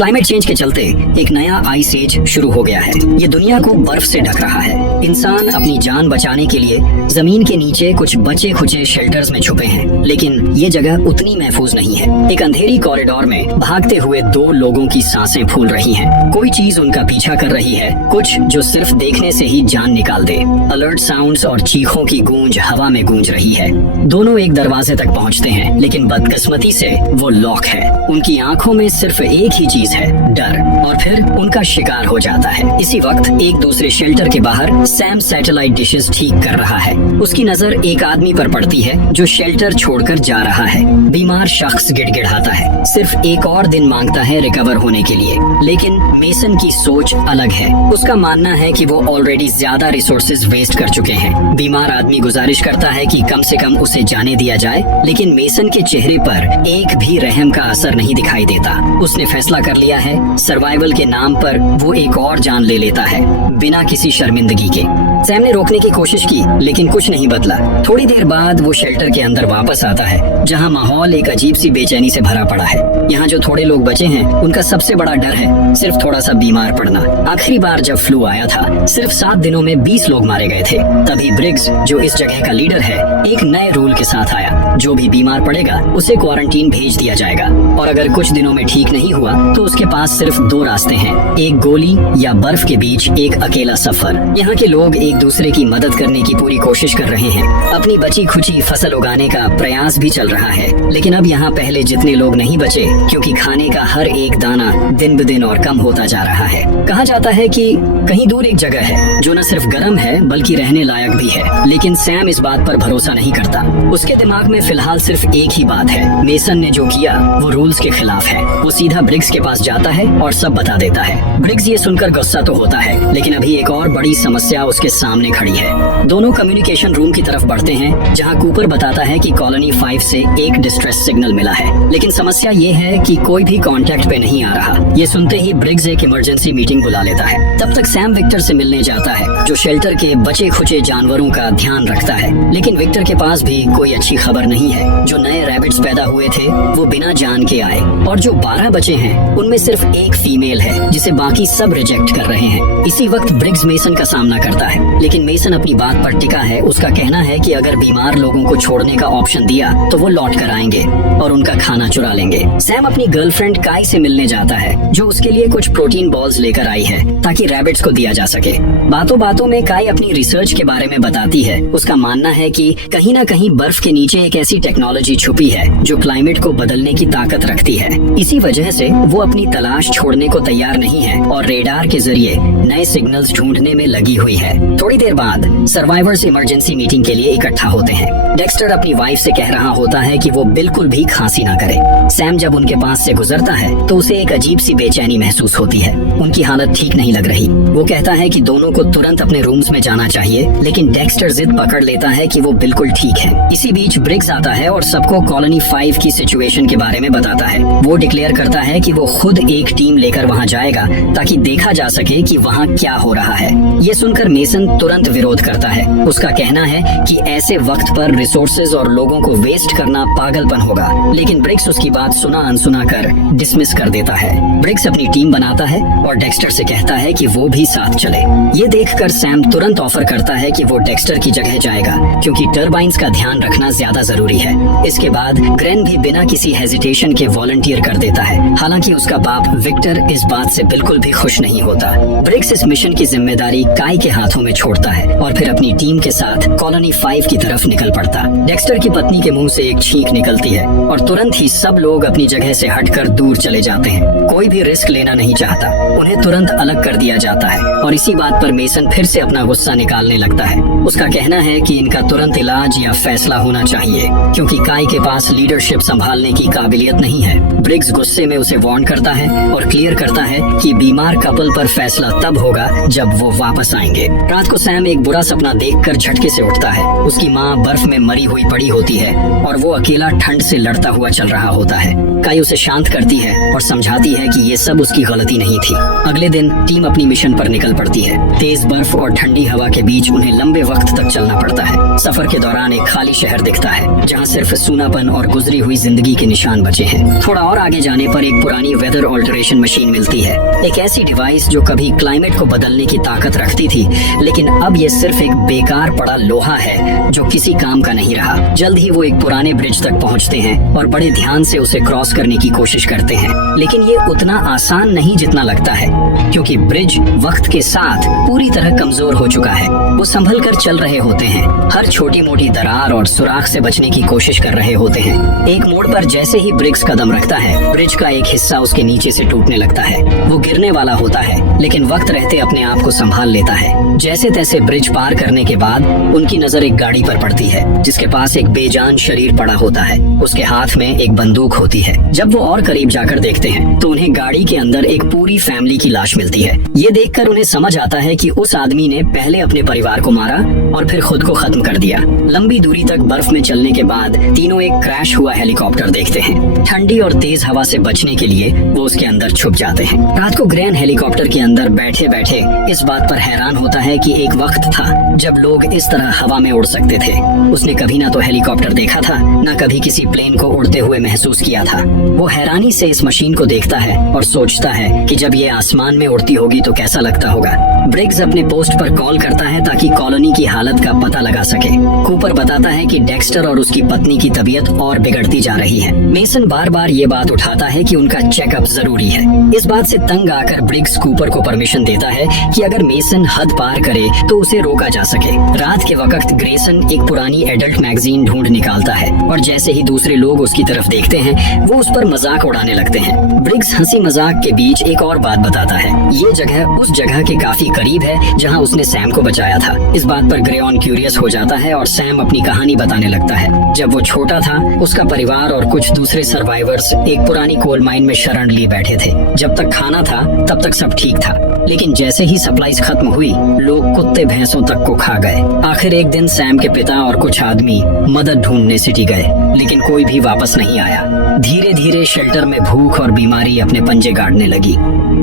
Climate change के चलते एक नया आइस एज शुरू हो गया है। ये दुनिया को बर्फ से ढक रहा है। इंसान अपनी जान बचाने के लिए जमीन के नीचे कुछ बचे खुचे शेल्टर्स में छुपे हैं, लेकिन ये जगह उतनी महफूज नहीं है। एक अंधेरी कॉरिडोर में भागते हुए दो लोगों की सांसें फूल रही हैं। कोई चीज उनका पीछा कर रही है, कुछ जो सिर्फ देखने से ही जान निकाल दे। अलर्ट साउंड्स और चीखों की गूंज हवा में गूंज रही है। दोनों एक दरवाजे तक पहुंचते हैं, लेकिन बदकिस्मती से वो लॉक है। उनकी आंखों में सिर्फ एक ही चीज है, डर, और फिर उनका शिकार हो जाता है। इसी वक्त एक दूसरे शेल्टर के बाहर सैम सैटेलाइट डिशेस ठीक कर रहा है। उसकी नजर एक आदमी पर पड़ती है जो शेल्टर छोड़कर जा रहा है। बीमार शख्स गिड़गिड़ाता है, सिर्फ एक और दिन मांगता है रिकवर होने के लिए। लेकिन मेसन की सोच अलग है। उसका मानना है कि वो ऑलरेडी ज्यादा रिसोर्सेज वेस्ट कर चुके हैं। बीमार आदमी गुजारिश करता है कि कम से कम उसे जाने दिया जाए, लेकिन मेसन के चेहरे पर एक भी रहम का असर नहीं दिखाई देता। उसने फैसला कर लिया है, सर्वाइवल के नाम पर वो एक और जान ले लेता है, बिना किसी शर्मिंदगी के। सैम ने रोकने की कोशिश की, लेकिन कुछ नहीं बदला। थोड़ी देर बाद वो शेल्टर के अंदर वापस आता है, जहाँ माहौल एक अजीब सी बेचैनी से भरा पड़ा है। यहाँ जो थोड़े लोग बचे हैं, उनका सबसे बड़ा डर है सिर्फ थोड़ा सा बीमार पड़ना। आखिरी बार जब फ्लू आया था, सिर्फ 7 दिनों में 20 लोग मारे गए थे। तभी ब्रिग्स, जो इस जगह का लीडर है, एक नए रूल के साथ आया। जो भी बीमार पड़ेगा उसे क्वारंटीन भेज दिया जाएगा, और अगर कुछ दिनों में ठीक नहीं हुआ तो उसके पास सिर्फ 2 रास्ते हैं, एक गोली या बर्फ के बीच एक अकेला सफर। यहाँ के लोग एक दूसरे की मदद करने की पूरी कोशिश कर रहे हैं। अपनी बची खुची फसल उगाने का प्रयास भी चल रहा है, लेकिन अब यहाँ पहले जितने लोग नहीं बचे, क्योंकि खाने का हर एक दाना दिन ब दिन और कम होता जा रहा है। कहा जाता है कि कहीं दूर एक जगह है जो न सिर्फ गर्म है बल्कि रहने लायक भी है, लेकिन सैम इस बात पर भरोसा नहीं करता। उसके दिमाग में फिलहाल सिर्फ एक ही बात है, मेसन ने जो किया वो रूल्स के खिलाफ है। वो सीधा ब्रिग्स के पास जाता है और सब बता देता है। ब्रिग्स ये सुनकर गुस्सा तो होता है, लेकिन अभी एक और बड़ी समस्या उसके सामने खड़ी है। दोनों कम्युनिकेशन रूम की तरफ बढ़ते हैं, जहाँ कूपर बताता है कि कॉलोनी 5 से एक डिस्ट्रेस सिग्नल मिला है, लेकिन समस्या ये है कि कोई भी कांटेक्ट पे नहीं आ रहा। ये सुनते ही ब्रिग्स एक इमरजेंसी मीटिंग बुला लेता है। तब तक सैम विक्टर से मिलने जाता है, जो शेल्टर के बचे खुचे जानवरों का ध्यान रखता है। लेकिन विक्टर के पास भी कोई अच्छी खबर नहीं है। जो नए रैबिट्स पैदा हुए थे वो बिना जान के आए, और जो 12 बचे हैं उनमें सिर्फ एक फीमेल है, जिसे बाकी सब रिजेक्ट कर रहे हैं। इसी वक्त ब्रिग्स मेसन का सामना करता है, लेकिन मेसन अपनी बात पर टिका है। उसका कहना है कि अगर बीमार लोगों को छोड़ने का ऑप्शन दिया तो वो लौट कर आएंगे और उनका खाना चुरा लेंगे। सैम अपनी गर्लफ्रेंड काई से मिलने जाता है, जो उसके लिए कुछ प्रोटीन बॉल्स लेकर आई है ताकि रैबिट्स को दिया जा सके। बातों बातों में काई अपनी रिसर्च के बारे में बताती है। उसका मानना है कि कहीं ना कहीं बर्फ के नीचे एक ऐसी टेक्नोलॉजी छुपी है जो क्लाइमेट को बदलने की ताकत रखती है। इसी वजह से वो अपनी तलाश छोड़ने को तैयार नहीं है और रेडार के जरिए नए सिग्नल्स ढूंढने में लगी हुई है। थोड़ी देर बाद सर्वाइवर्स इमरजेंसी मीटिंग के लिए इकट्ठा होते हैं। डेक्स्टर अपनी वाइफ से कह रहा होता है कि वो बिल्कुल भी खांसी ना करे। सैम जब उनके पास से गुजरता है तो उसे एक अजीब सी बेचैनी महसूस होती है। उनकी हालत ठीक नहीं लग रही। वो कहता है कि दोनों को तुरंत अपने रूम्स में जाना चाहिए, लेकिन डेक्स्टर जिद पकड़ लेता है कि वो बिल्कुल ठीक है। इसी बीच ब्रिग्स आता है और सबको कॉलोनी 5 की सिचुएशन के बारे में बताता है। वो डिक्लेयर करता है कि वो खुद एक टीम लेकर वहाँ जाएगा ताकि देखा जा सके कि वहाँ क्या हो रहा है। ये सुनकर मेसन तुरंत विरोध करता है। उसका कहना है कि ऐसे वक्त पर रिसोर्सेज और लोगों को वेस्ट करना पागलपन होगा, लेकिन ब्रिग्स उसकी बात सुना अनसुना कर डिसमिस कर देता है। ब्रिग्स अपनी टीम बनाता है और डेक्स्टर से कहता है कि वो भी साथ चले। ये देखकर सैम तुरंत ऑफर करता है कि वो डेक्स्टर की जगह जाएगा, क्योंकि टर्बाइंस का ध्यान रखना ज्यादा जरूरी है। इसके बाद ग्रेन भी बिना किसी हेजिटेशन के वॉलंटियर कर देता है। हालांकि उसका बाप विक्टर इस बात से बिल्कुल भी खुश नहीं होता। ब्रिग्स इस मिशन की जिम्मेदारी काई के हाथों में छोड़ता है और फिर अपनी टीम के साथ कॉलोनी 5 की तरफ निकल पड़ता। डेक्स्टर की पत्नी के मुंह से एक छींक निकलती है और तुरंत ही सब लोग अपनी जगह से हटकर दूर चले जाते हैं। कोई भी रिस्क लेना नहीं चाहता। उन्हें तुरंत अलग कर दिया जाता है और इसी बात पर मेसन फिर से अपना गुस्सा निकालने लगता है। उसका कहना है कि इनका तुरंत इलाज या फैसला होना चाहिए, क्योंकि काई के पास लीडरशिप संभालने की काबिलियत नहीं है। ब्रिग्स गुस्से में उसे वार्न करता है और क्लियर करता है कि बीमार कपल पर फैसला तब होगा जब वो वापस आएंगे। रात को सैम एक बुरा सपना देखकर झटके से उठता है। उसकी माँ बर्फ में मरी हुई पड़ी होती है और वो अकेला ठंड से लड़ता हुआ चल रहा होता है। काई उसे शांत करती है और समझाती है कि ये सब उसकी गलती नहीं थी। अगले दिन टीम अपनी मिशन पर निकल पड़ती है। तेज बर्फ और ठंडी हवा के बीच उन्हें लंबे वक्त तक चलना पड़ता है। सफर के दौरान एक खाली शहर दिखता है जहाँ सिर्फ सूनापन और गुजरी हुई जिंदगी के निशान बचे हैं। थोड़ा और आगे जाने पर एक पुरानी वेदर ऑल्टरेशन मशीन मिलती है, एक ऐसी डिवाइस जो कभी क्लाइमेट को बदलने की ताकत रखती थी, लेकिन अब ये सिर्फ एक बेकार पड़ा लोहा है जो किसी काम का नहीं रहा। जल्द ही वो एक पुराने ब्रिज तक पहुंचते हैं और बड़े ध्यान से उसे क्रॉस करने की कोशिश करते हैं, लेकिन ये उतना आसान नहीं जितना लगता है, क्योंकि ब्रिज वक्त के साथ पूरी तरह कमजोर हो चुका है। वो संभल कर चल रहे होते हैं, हर छोटी मोटी दरार और सुराख से बचने की कोशिश कर रहे होते हैं। एक मोड़ पर जैसे ही ब्रिग्स कदम रखता है, ब्रिज का एक हिस्सा उसके नीचे से टूटने लगता है। वो गिरने वाला होता है, लेकिन वक्त रहते अपने आप को संभाल लेता है। जैसे तैसे ब्रिज पार करने के बाद उनकी नजर एक गाड़ी पर पड़ती है जिसके पास एक बेजान शरीर पड़ा होता है। उसके हाथ में एक बंदूक होती है। जब वो और करीब जाकर देखते हैं तो उन्हें गाड़ी के अंदर एक पूरी फैमिली की लाश मिलती है। ये देखकर उन्हें समझ आता है कि उस आदमी ने पहले अपने परिवार को मारा और फिर खुद को खत्म कर दिया। लंबी दूरी तक बर्फ में चलने के बाद तीनों एक क्रैश हुआ हेलीकॉप्टर देखते हैं। ठंडी और तेज हवा से बचने के लिए वो उसके अंदर छुप जाते हैं। रात को ग्रेन हेलीकॉप्टर के अंदर बैठे बैठे इस बात पर हैरान होता है कि एक वक्त था जब लोग इस तरह हवा में उड़ सकते थे। उसने कभी ना तो हेलीकॉप्टर देखा था, ना कभी किसी प्लेन को उड़ते हुए महसूस किया था। वो हैरानी से इस मशीन को देखता है और सोचता है कि जब ये आसमान में उड़ती होगी तो कैसा लगता होगा। ब्रिग्स अपने पोस्ट पर कॉल करता है ताकि कॉलोनी की हालत का पता लगा सके। कूपर बताता है कि डेक्स्टर और उसकी पत्नी की तबीयत और बिगड़ती जा रही है। मेसन बार बार ये बात उठाता है कि उनका चेकअप जरूरी है। इस बात से तंग आकर ब्रिग्स कूपर को परमिशन देता है कि अगर मेसन हद पार करे तो उसे रोका जा सके। रात के वक्त ग्रेसन एक पुरानी एडल्ट मैगजीन ढूंढ निकालता है और जैसे ही दूसरे लोग उसकी तरफ देखते हैं वो उस पर मजाक उड़ाने लगते हैं। ब्रिग्स हंसी मजाक के बीच एक और बात बताता है। ये जगह उस जगह के काफी करीब है जहां उसने सैम को बचाया था। इस बात पर ग्रेऑन क्यूरियस हो जाता है और सैम अपनी कहानी बताने लगता है। जब वो छोटा था उसका परिवार और कुछ दूसरे सर्वाइवर्स एक पुरानी कोल माइन में शरण लिए बैठे थे। जब तक खाना था तब तक सब ठीक था, लेकिन जैसे ही सप्लाईज खत्म हुई लोग कुत्ते भैंसों तक को खा गए। आखिर एक दिन सैम के पिता और कुछ आदमी मदद ढूंढने सिटी गए, लेकिन कोई भी वापस नहीं आया। धीरे धीरे शेल्टर में भूख और बीमारी अपने पंजे गाड़ने लगी।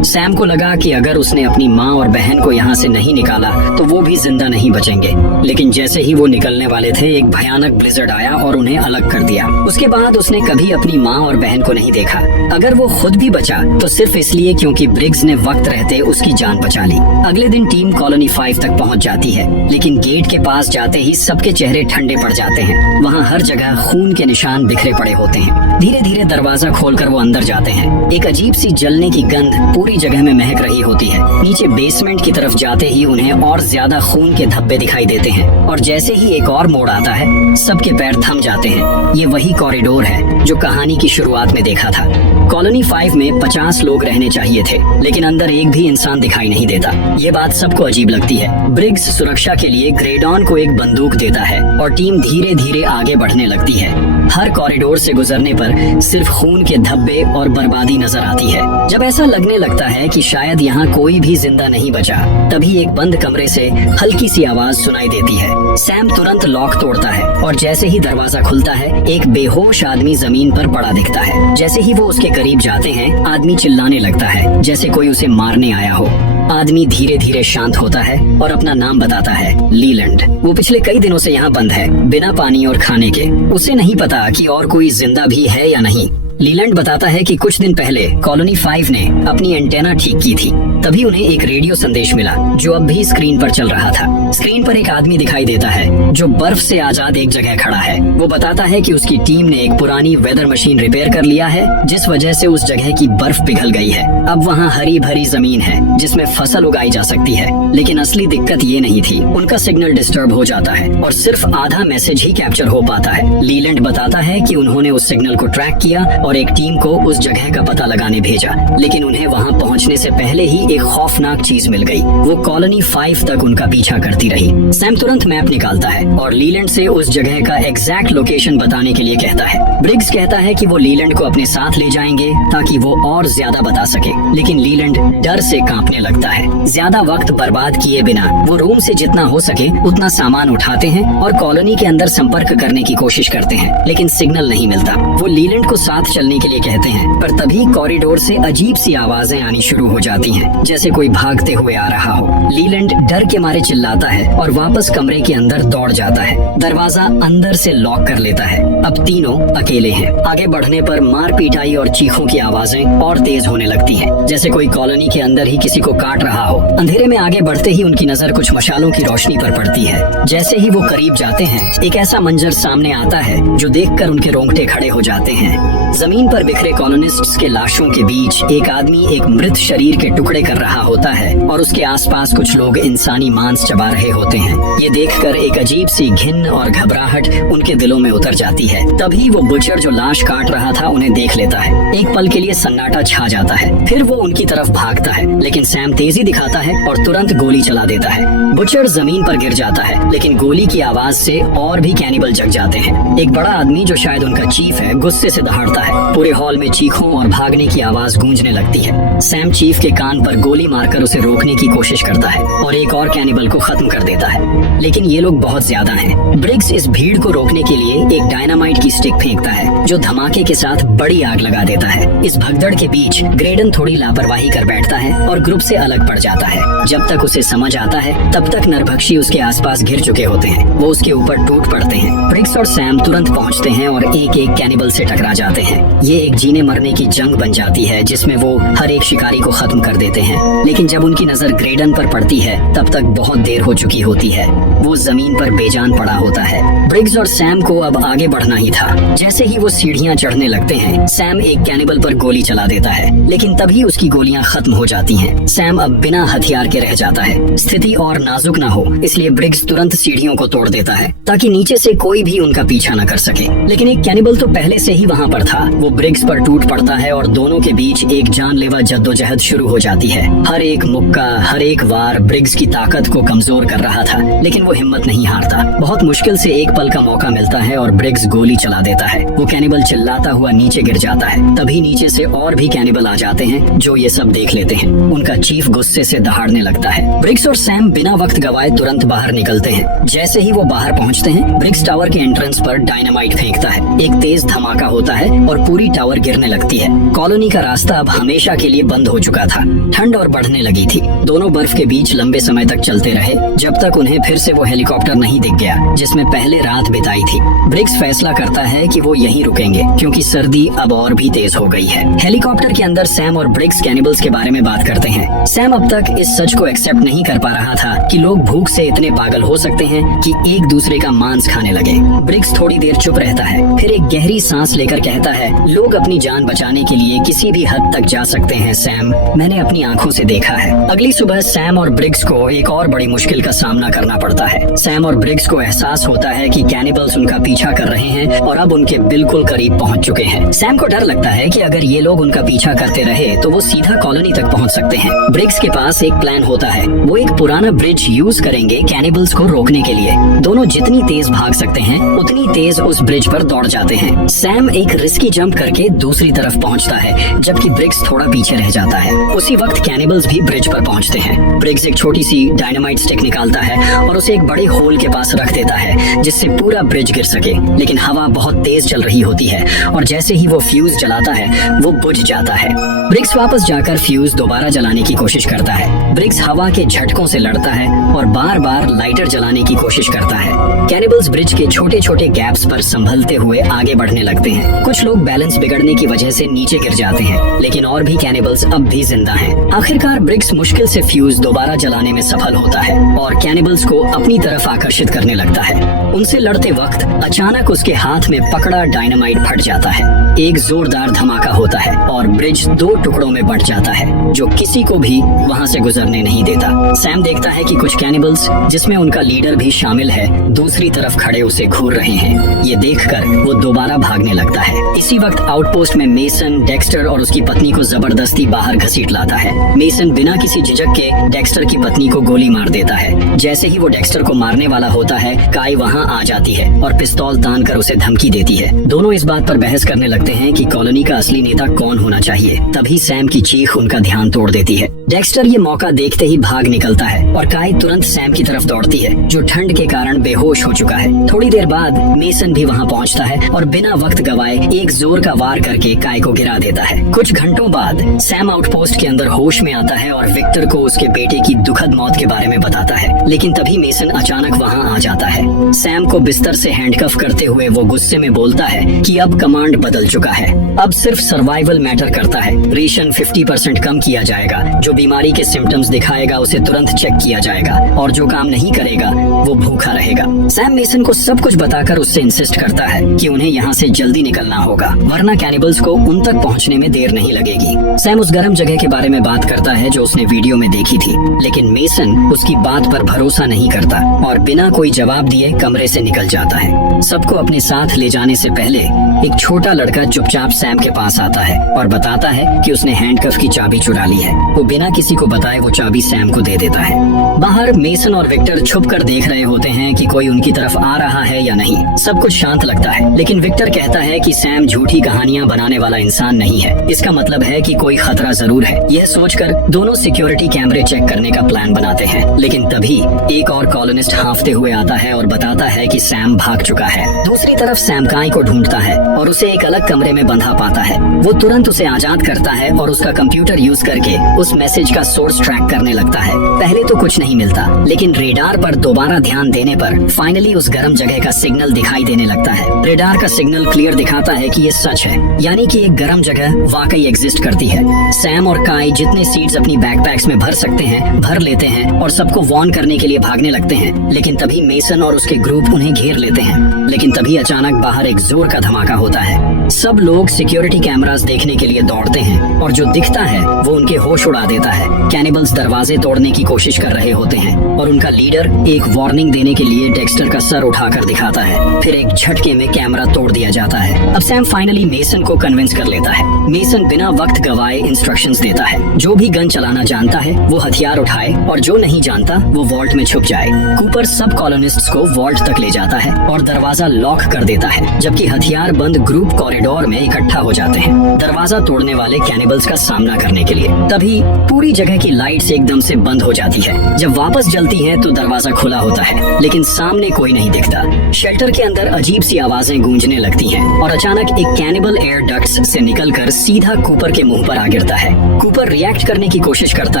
सैम को लगा कि अगर उसने अपनी माँ और बहन को यहाँ से नहीं निकाला तो वो भी जिंदा नहीं बचेंगे, लेकिन जैसे ही वो निकलने वाले थे एक भयानक ब्लिजर्ड आया और उन्हें अलग कर दिया। उसके बाद उसने कभी अपनी माँ और बहन को नहीं देखा। अगर वो खुद भी बचा तो सिर्फ इसलिए क्योंकि ब्रिग्स ने वक्त रहते उसकी जान बचा ली। अगले दिन टीम कॉलोनी 5 तक पहुँच जाती है, लेकिन गेट के पास जाते ही सबके चेहरे ठंडे पड़ जाते हैं। वहाँ हर जगह खून के निशान बिखरे पड़े होते हैं। धीरे धीरे दरवाजा खोलकर वो अंदर जाते हैं। एक अजीब सी जलने की गंध पूरी जगह में महक रही होती है। नीचे बेसमेंट की तरफ जाते ही उन्हें और ज्यादा खून के धब्बे दिखाई देते हैं और जैसे ही एक और मोड़ आता है सबके पैर थम जाते हैं। ये वही कॉरिडोर है जो कहानी की शुरुआत में देखा था। कॉलोनी 5 में 50 लोग रहने चाहिए थे, लेकिन अंदर एक भी इंसान दिखाई नहीं देता। ये बात सबको अजीब लगती है। ब्रिग्स सुरक्षा के लिए ग्रेडॉन को एक बंदूक देता है और टीम धीरे धीरे आगे बढ़ने लगती है। हर कॉरिडोर से गुजरने पर सिर्फ खून के धब्बे और बर्बादी नजर आती है। जब ऐसा लगने लगता है कि शायद यहाँ कोई भी जिंदा नहीं बचा, तभी एक बंद कमरे से हल्की सी आवाज सुनाई देती है। सैम तुरंत लॉक तोड़ता है और जैसे ही दरवाजा खुलता है एक बेहोश आदमी जमीन पर पड़ा दिखता है। जैसे ही वो उसके करीब जाते हैं आदमी चिल्लाने लगता है जैसे कोई उसे मारने आया हो। आदमी धीरे धीरे शांत होता है और अपना नाम बताता है, लीलैंड। वो पिछले कई दिनों से यहाँ बंद है, बिना पानी और खाने के। उसे नहीं पता कि और कोई जिंदा भी है या नहीं। लीलैंड बताता है कि कुछ दिन पहले कॉलोनी 5 ने अपनी एंटेना ठीक की थी, तभी उन्हें एक रेडियो संदेश मिला जो अब भी स्क्रीन पर चल रहा था। स्क्रीन पर एक आदमी दिखाई देता है जो बर्फ से आजाद एक जगह खड़ा है। वो बताता है कि उसकी टीम ने एक पुरानी वेदर मशीन रिपेयर कर लिया है जिस वजह से उस जगह की बर्फ पिघल गई है। अब वहाँ हरी भरी जमीन है जिसमें फसल उगाई जा सकती है, लेकिन असली दिक्कत ये नहीं थी। उनका सिग्नल डिस्टर्ब हो जाता है और सिर्फ आधा मैसेज ही कैप्चर हो पाता है। लीलैंड बताता है कि उन्होंने उस सिग्नल को ट्रैक किया और एक टीम को उस जगह का पता लगाने भेजा, लेकिन उन्हें वहां पहुंचने से पहले ही एक खौफनाक चीज मिल गई। वो कॉलोनी 5 तक उनका पीछा करती रही। सैम तुरंत मैप निकालता है और लीलैंड से उस जगह का एग्जैक्ट लोकेशन बताने के लिए कहता है। ब्रिग्स कहता है कि वो लीलैंड को अपने साथ ले जाएंगे ताकि वो और ज्यादा बता सके, लेकिन लीलैंड डर से कांपने लगता है। ज्यादा वक्त बर्बाद किए बिना वो रूम से जितना हो सके उतना सामान उठाते हैं और कॉलोनी के अंदर संपर्क करने की कोशिश करते हैं, लेकिन सिग्नल नहीं मिलता। वो लीलैंड को साथ चलने के लिए कहते हैं, पर तभी कॉरिडोर से अजीब सी आवाजें आनी शुरू हो जाती हैं, जैसे कोई भागते हुए आ रहा हो। लीलैंड डर के मारे चिल्लाता है और वापस कमरे के अंदर दौड़ जाता है। दरवाजा अंदर से लॉक कर लेता है। अब तीनों अकेले हैं। आगे बढ़ने पर मार पीटाई और चीखों की आवाजें और तेज होने लगती हैं, जैसे कोई कॉलोनी के अंदर ही किसी को काट रहा हो। अंधेरे में आगे बढ़ते ही उनकी नजर कुछ मशालों की रोशनी पर पड़ती है। जैसे ही वो करीब जाते हैं, एक ऐसा मंजर सामने आता है जो देखकर उनके रोंगटे खड़े हो जाते हैं। जमीन पर बिखरे कॉलोनिस्ट्स के लाशों के बीच एक आदमी एक मृत शरीर के टुकड़े कर रहा होता है और उसके आसपास कुछ लोग इंसानी मांस चबा रहे होते हैं। ये देखकर एक अजीब सी घिन और घबराहट उनके दिलों में उतर जाती है। तभी वो बुचर जो लाश काट रहा था उन्हें देख लेता है। एक पल के लिए सन्नाटा छा जाता है, फिर वो उनकी तरफ भागता है, लेकिन सैम तेजी दिखाता है और तुरंत गोली चला देता है। बुचर जमीन पर गिर जाता है, लेकिन गोली की आवाज से और भी कैनिबल जग जाते हैं। एक बड़ा आदमी जो शायद उनका चीफ है, गुस्से से दहाड़ता है। पूरे हॉल में चीखों और भागने की आवाज गूंजने लगती है। सैम चीफ के कान पर गोली मारकर उसे रोकने की कोशिश करता है और एक और कैनिबल को खत्म कर देता है, लेकिन ये लोग बहुत ज्यादा हैं। ब्रिग्स इस भीड़ को रोकने के लिए एक डायनामाइट की स्टिक फेंकता है, जो धमाके के साथ बड़ी आग लगा देता है। इस भगदड़ के बीच ग्रेडन थोड़ी लापरवाही कर बैठता है और ग्रुप से अलग पड़ जाता है। जब तक उसे समझ आता है, तब तक नरभक्षी उसके आसपास घिर चुके होते हैं। वो उसके ऊपर टूट पड़ते हैं। ब्रिग्स और सैम तुरंत पहुंचते हैं और एक एक कैनिबल से टकरा जाते हैं। ये एक जीने मरने की जंग बन जाती है, जिसमें वो हर एक शिकारी को खत्म कर देते हैं। लेकिन जब उनकी नजर ग्रेडन पर पड़ती है, तब तक बहुत देर हो चुकी होती है। वो जमीन पर बेजान पड़ा होता है। ब्रिग्स और सैम को अब आगे बढ़ना ही था। जैसे ही वो सीढ़ियां चढ़ने लगते हैं, सैम एक कैनिबल पर गोली चला देता है, लेकिन तभी उसकी गोलियां खत्म हो जाती हैं। सैम अब बिना हथियार के रह जाता है। स्थिति और नाजुक ना हो, इसलिए ब्रिग्स तुरंत सीढ़ियों को तोड़ देता है ताकि नीचे से कोई भी उनका पीछा न कर सके। लेकिन एक कैनिबल तो पहले से ही वहाँ पर था। वो ब्रिग्स पर टूट पड़ता है और दोनों के बीच एक जानलेवा जद्दोजहद शुरू हो जाती है। हर एक मुक्का, हर एक वार ब्रिग्स की ताकत को कमजोर कर रहा था, लेकिन वो हिम्मत नहीं हारता। बहुत मुश्किल से एक पल का मौका मिलता है और ब्रिग्स गोली चला देता है। वो कैनिबल चिल्लाता हुआ नीचे गिर जाता है। तभी नीचे से और भी कैनिबल आ जाते हैं, जो ये सब देख लेते हैं। उनका चीफ गुस्से से दहाड़ने लगता है। ब्रिग्स और सैम बिना वक्त गवाए तुरंत बाहर निकलते हैं। जैसे ही वो बाहर पहुंचते हैं, ब्रिग्स टावर के एंट्रेंस पर डायनामाइट फेंकता है। एक तेज धमाका होता है और पूरी टावर गिरने लगती है। कॉलोनी का रास्ता अब हमेशा के लिए बंद हो चुका था। ठंड और बढ़ने लगी थी। दोनों बर्फ के बीच लंबे समय तक चलते रहे, जब तक उन्हें फिर से वो हेलीकॉप्टर नहीं दिख गया जिसमें पहले रात बिताई थी। ब्रिग्स फैसला करता है कि वो यहीं रुकेंगे, क्योंकि सर्दी अब और भी तेज हो गई है। हेलीकॉप्टर के अंदर सैम और ब्रिग्स कैनिबल्स के बारे में बात करते हैं। सैम अब तक इस सच को एक्सेप्ट नहीं कर पा रहा था कि लोग भूख से इतने पागल हो सकते हैं कि एक दूसरे का मांस खाने लगे। ब्रिग्स थोड़ी देर चुप रहता है, फिर एक गहरी सांस लेकर कहता है, लोग अपनी जान बचाने के लिए किसी भी हद तक जा सकते हैं सैम, मैंने अपनी आंखों से देखा है। अगली सुबह सैम और ब्रिग्स को एक और बड़ी मुश्किल का सामना करना पड़ता है। सैम और ब्रिग्स को एहसास होता है कि कैनिबल्स उनका पीछा कर रहे हैं और अब उनके बिल्कुल करीब पहुंच चुके हैं। सैम को डर लगता है कि अगर ये लोग उनका पीछा करते रहे तो वो सीधा कॉलोनी तक पहुंच सकते हैं। ब्रिग्स के पास एक प्लान होता है। वो एक पुराना ब्रिज यूज करेंगे कैनिबल्स को रोकने के लिए। दोनों जितनी तेज भाग सकते हैं, उतनी तेज उस ब्रिज पर दौड़ जाते हैं। सैम एक रिस्की जंप करके दूसरी तरफ पहुंचता है, जबकि ब्रिग्स थोड़ा पीछे रह जाता है। उसी वक्त कैनिबल्स भी ब्रिज पर पहुंचते हैं। ब्रिग्स एक छोटी सी डायनामाइट स्टिक निकालता है और उसे एक बड़े होल के पास रख देता है, जिससे पूरा ब्रिज गिर सके। लेकिन हवा बहुत तेज चल रही होती है और जैसे ही वो फ्यूज जलाता है, वो बुझ जाता है। ब्रिग्स वापस जाकर फ्यूज दोबारा जलाने की कोशिश करता है। ब्रिग्स हवा के झटकों से लड़ता है और बार बार लाइटर जलाने की कोशिश करता है। कैनिबल्स ब्रिज के छोटे छोटे गैप्स पर संभलते हुए आगे बढ़ने लगते हैं। कुछ लोग बैलेंस बिगड़ने की वजह से नीचे गिर जाते हैं, लेकिन और भी कैनिबल्स अब भी जिंदा हैं। आखिरकार ब्रिग्स मुश्किल से फ्यूज दोबारा जलाने में सफल होता है और कैनिबल्स को अपनी तरफ आकर्षित करने लगता है। उनसे लड़ते वक्त अचानक उसके हाथ में पकड़ा डायनामाइट फट जाता है। एक जोरदार धमाका होता है और ब्रिज दो टुकड़ों में बंट जाता है, जो किसी को भी वहां से गुजरने नहीं देता। सैम देखता है कि कुछ कैनिबल्स, जिसमें उनका लीडर भी शामिल है, दूसरी तरफ खड़े उसे घूर रहे हैं। ये देखकर वो दोबारा भागने लगता है। इसी वक्त आउटपोस्ट में मेसन, डेक्स्टर और उसकी पत्नी को जबरदस्ती बाहर घसीट लाता है। मेसन बिना किसी झिझक के डेक्स्टर की पत्नी को गोली मार देता है। जैसे ही वो डेक्स्टर को मारने वाला होता है, काई वहाँ आ जाती है और पिस्तौल तान कर उसे धमकी देती है। दोनों इस बात पर बहस करने लगते हैं कि कॉलोनी का असली नेता कौन होना चाहिए। तभी सैम की चीख उनका ध्यान तोड़ देती है। डेक्स्टर ये मौका देखते ही भाग निकलता है और काई तुरंत सैम की तरफ दौड़ती है, जो ठंड के कारण बेहोश हो चुका है। थोड़ी देर बाद मेसन भी वहाँ पहुँचता है और बिना वक्त गवाए एक जोर का वार करके काई को गिरा देता है। कुछ घंटों बाद सैम आउटपोस्ट के अंदर होश में आता है और विक्टर को उसके बेटे की दुखद मौत के बारे में बताता है, लेकिन तभी मेसन अचानक वहाँ आ जाता है। सैम को बिस्तर से हैंडकफ करते हुए वो गुस्से में बोलता है कि अब कमांड बदल चुका है, अब सिर्फ सर्वाइवल मैटर करता है। रेशन 50% कम किया जाएगा, जो बीमारी के सिम्टम्स दिखाएगा उसे तुरंत चेक किया जाएगा और जो काम नहीं करेगा वो भूखा रहेगा। सैम मेसन को सब कुछ बताकर उससे इंसिस्ट करता है कि उन्हें यहाँ से जल्दी निकलना होगा, वरना कैनिबल्स को उन तक पहुँचने में देर नहीं लगेगी। सैम उस गर्म जगह के बारे में बात करता है जो उसने वीडियो में देखी थी, लेकिन मेसन उसकी बात पर भरोसा नहीं करता और बिना कोई जवाब दिए कमरे से निकल जाता है। सबको अपने साथ ले जाने से पहले एक छोटा लड़का चुपचाप सैम के पास आता है और बताता है कि उसने हैंडकफ की चाबी चुरा ली है। वो बिना किसी को बताए वो चाबी सैम को दे देता है। बाहर मेसन और विक्टर छुप कर देख रहे होते हैं कि कोई उनकी तरफ आ रहा है या नहीं। सब कुछ शांत लगता है, लेकिन विक्टर कहता है कि सैम झूठी कहानियां बनाने वाला इंसान नहीं है, इसका मतलब है कि कोई खतरा जरूर है। यह सोचकर दोनों सिक्योरिटी कैमरे चेक करने का प्लान बनाते हैं, लेकिन तभी एक और कॉलोनिस्ट हांफते हुए आता है और बताता है कि सैम भाग चुका है। दूसरी तरफ सैम काई को ढूंढता है और उसे एक अलग कमरे में बंधा पाता है। वो तुरंत उसे आजाद करता है और उसका कंप्यूटर यूज करके उस मैसेज का सोर्स ट्रैक करने लगता है। पहले तो कुछ नहीं मिलता, लेकिन रेडार पर दोबारा ध्यान देने पर फाइनली उस गर्म जगह का सिग्नल दिखाई देने लगता है। रेडार का सिग्नल क्लियर दिखाता है कि ये सच है, यानी कि एक गर्म जगह वाकई एग्जिस्ट करती है। सैम और काई जितने सीड्स अपनी बैकपैक्स में भर सकते हैं भर लेते हैं और सबको वार्न करने के लिए भागने लगते हैं, लेकिन तभी मेसन और उसके ग्रुप उन्हें घेर लेते हैं। लेकिन तभी अचानक बाहर एक जोर का धमाका होता है। सब लोग सिक्योरिटी कैमरास देखने के लिए दौड़ते हैं और जो दिखता है वो उनके होश उड़ा देता है। कैनिबल्स दरवाजे तोड़ने की कोशिश कर रहे होते हैं और उनका लीडर एक वार्निंग देने के लिए डेक्स्टर का सर उठाकर दिखाता है। फिर एक झटके में कैमरा तोड़ दिया जाता है। अब सैम फाइनली मेसन को कन्विंस कर लेता है। मेसन बिना वक्त गवाए इंस्ट्रक्शंस देता है, जो भी गन चलाना जानता है वो हथियार उठाए और जो नहीं जानता वो वॉल्ट में छुप जाए। कूपर सब कॉलोनिस्ट्स को वॉल्ट तक ले जाता है और दरवाजा लॉक कर देता है, जबकि हथियार बंद ग्रुप कॉरिडोर में इकट्ठा हो जाते हैं दरवाजा तोड़ने वाले कैनिबल्स का सामना करने के लिए। तभी पूरी जगह की लाइट्स एकदम से बंद हो जाती है। जब वापस जलती है तो दरवाजा खुला होता है, लेकिन सामने कोई नहीं दिखता। शेल्टर के अंदर अजीब सी आवाजें गूंजने लगती हैं और अचानक एक कैनिबल एयर डक्ट्स से निकलकर सीधा कूपर के मुंह पर आ गिरता है। कूपर रिएक्ट करने की कोशिश करता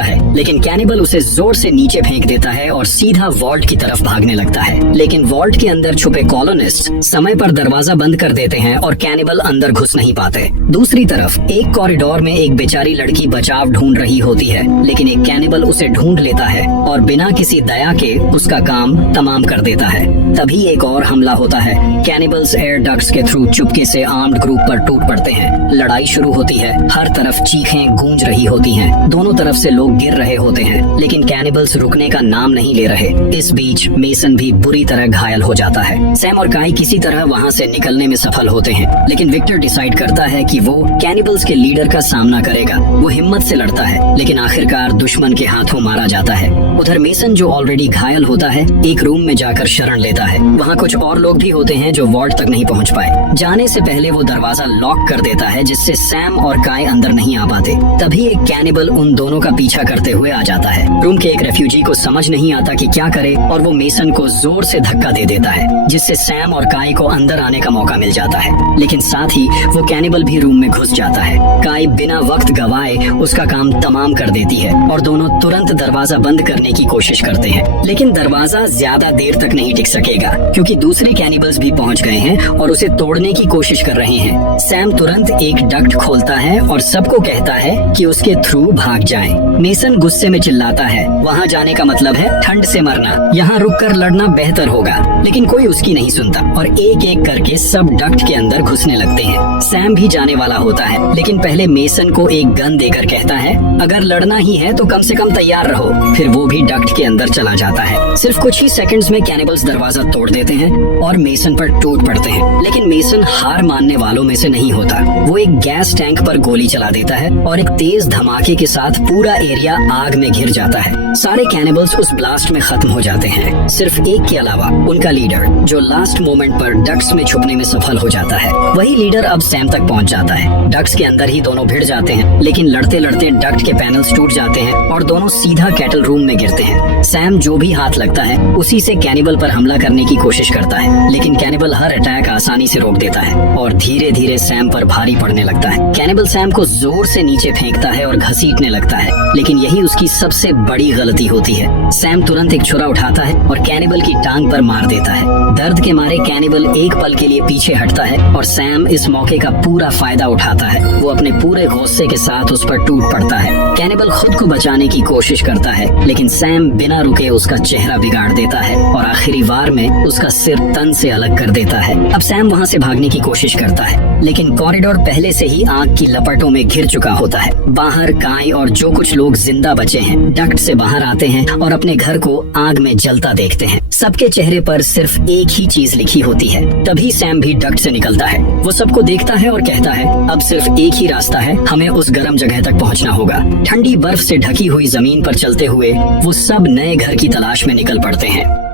है, लेकिन कैनिबल उसे जोर से नीचे फेंक देता है और सीधा वॉल्ट की तरफ भागने लगता है। लेकिन वॉल्ट के अंदर छुपे कॉलोनिस्ट समय पर दरवाजा बंद कर देते हैं और कैनिबल अंदर घुस नहीं पाते। दूसरी तरफ एक कॉरिडोर में एक बेचारी लड़की बचाव ढूंढ रही होती है, लेकिन एक कैनिबल उसे ढूंढ लेता है और बिना किसी दया के उसका काम तमाम कर देता है। तभी एक और हमला होता है। कैनिबल्स एयर डक्ट्स के थ्रू चुपके से आर्म्ड ग्रुप पर टूट पड़ते हैं। लड़ाई शुरू होती है। हर तरफ चीखें गूंज रही होती हैं। दोनों तरफ से लोग गिर रहे होते हैं, लेकिन कैनिबल्स रुकने का नाम नहीं ले रहे। इस बीच मेसन भी बुरी तरह घायल हो जाता है। सैम और काई किसी तरह वहाँ से निकलने में सफल होते हैं, लेकिन विक्टर डिसाइड करता है कि वो कैनिबल्स के लीडर का सामना करेगा। वो हिम्मत से लड़ता है, लेकिन आखिरकार दुश्मन के हाथों मारा जाता है। उधर मेसन जो ऑलरेडी घायल होता है, एक रूम में जाकर शरण लेता है। वहाँ कुछ और लोग भी होते हैं जो वॉल्ट तक नहीं पहुँच पाए। जाने से पहले वो दरवाजा लॉक कर देता है, जिससे सैम और काई अंदर नहीं आ पाते। तभी एक कैनिबल उन दोनों का पीछा करते हुए आ जाता है। रूम के एक रेफ्यूजी को समझ नहीं आता कि क्या करे और वो मेसन को जोर से धक्का दे देता है, जिससे सैम और काई को अंदर आने का मौका मिल जाता है। लेकिन साथ ही वो कैनिबल भी रूम में घुस जाता है। काई बिना वक्त गवाए उसका काम तमाम कर देती है और दोनों तुरंत दरवाजा बंद करने की कोशिश करते हैं, लेकिन दरवाजा ज्यादा देर तक नहीं टिक सकेगा क्योंकि दूसरे कैनिबल्स भी पहुंच गए हैं और उसे तोड़ने की कोशिश कर रहे हैं। सैम तुरंत एक डक्ट खोलता है और सबको कहता है कि उसके थ्रू भाग जाएं। मेसन गुस्से में चिल्लाता है, वहाँ जाने का मतलब है ठंड से मरना, यहाँ रुककर लड़ना बेहतर होगा। लेकिन कोई उसकी नहीं सुनता और एक एक करके सब डक्ट के अंदर घुसने लगते हैं। सैम भी जाने वाला होता है, लेकिन पहले मेसन को एक गन देकर कहता है, अगर लड़ना ही है तो कम से कम तैयार रहो। फिर वो भी डक्ट के अंदर चला जाता है। सिर्फ कुछ ही सेकंड्स में कैनिबल्स दरवाजा तोड़ देते हैं और मेसन पर टूट पड़ते हैं। लेकिन मेसन हार मानने वालों में से नहीं होता। वो एक गैस टैंक पर गोली चला देता है और एक तेज धमाके के साथ पूरा एरिया आग में घिर जाता है। सारे कैनिबल्स उस ब्लास्ट में खत्म हो जाते हैं, सिर्फ एक के अलावा, उनका लीडर, जो लास्ट मोमेंट पर डक्ट्स में छुपने में सफल हो जाता है। वही लीडर अब सैम तक पहुंच जाता है। डक्ट्स के अंदर ही दोनों भिड़ जाते हैं, लेकिन लड़ते लड़ते डक्ट के पैनल्स टूट जाते हैं और दोनों सीधा कैटल रूम में गिरते हैं। सैम जो भी हाथ लगता है उसी से कैनिबल पर हमला करने की कोशिश करता है, लेकिन कैनिबल हर अटैक आसानी से रोक देता है और धीरे धीरे सैम पर भारी पड़ने लगता है। कैनिबल सैम को जोर से नीचे फेंकता है और घसीटने लगता है, लेकिन यही उसकी सबसे बड़ी गलती होती है। सैम तुरंत एक छुरा उठाता है और कैनिबल की टांग पर मार देता है। दर्द के मारे कैनिबल एक पल के लिए पीछे हटता है और सैम इस मौके का पूरा फायदा उठाता है। वो अपने पूरे गुस्से के साथ उस पर टूट पड़ता है। कैनिबल खुद को बचाने की कोशिश करता है, लेकिन सैम बिना रुके उसका चेहरा बिगाड़ देता है और आखिरी वार में उसका सिर तन से अलग कर देता है। अब सैम वहाँ से भागने की कोशिश करता है, लेकिन कॉरिडोर पहले से ही आग की लपटों में घिर चुका होता है। बाहर काई और जो कुछ लोग जिंदा बचे हैं डक्ट से बाहर आते हैं और अपने घर को आग में जलता देखते हैं। सबके चेहरे पर सिर्फ एक ही चीज लिखी होती है। तभी सैम भी डक्ट से निकलता है। वो सबको देखता है और कहता है, अब सिर्फ एक ही रास्ता है, हमें उस गर्म जगह तक पहुंचना होगा। ठंडी बर्फ से ढकी हुई जमीन पर चलते हुए वो सब नए घर की तलाश में निकल पड़ते हैं।